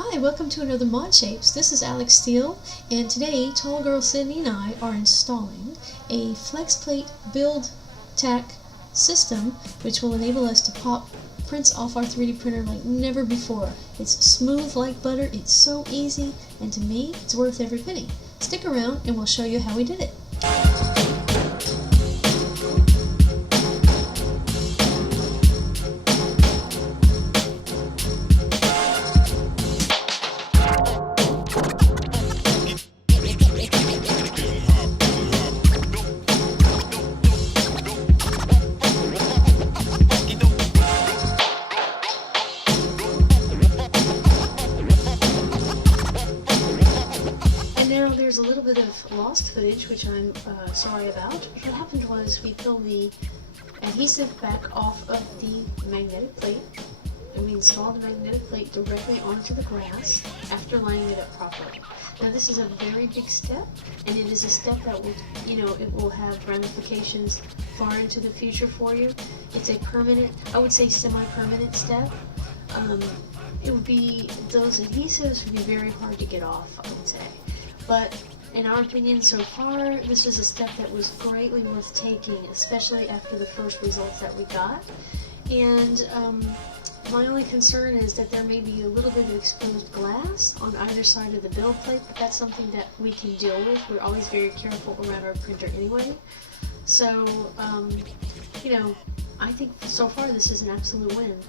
Hi, welcome to another Mod Shapes. This is Alex Steele, and today Tall Girl Sydney and I are installing a FlexPlate build tack system which will enable us to pop prints off our 3D printer like never before. It's smooth like butter, it's so easy, and to me, it's worth every penny. Stick around and we'll show you how we did it. Now there's a little bit of lost footage, which I'm sorry about. What happened was we pulled the adhesive back off of the magnetic plate, and we installed the magnetic plate directly onto the grass after lining it up properly. Now this is a very big step, and it is a step that will, it will have ramifications far into the future for you. It's a permanent, I would say semi-permanent step. Those adhesives would be very hard to get off, I would say. But in our opinion so far, this was a step that was greatly worth taking, especially after the first results that we got. And my only concern is that there may be a little bit of exposed glass on either side of the build plate, but that's something that we can deal with. We're always very careful around our printer anyway. So, I think so far this is an absolute win.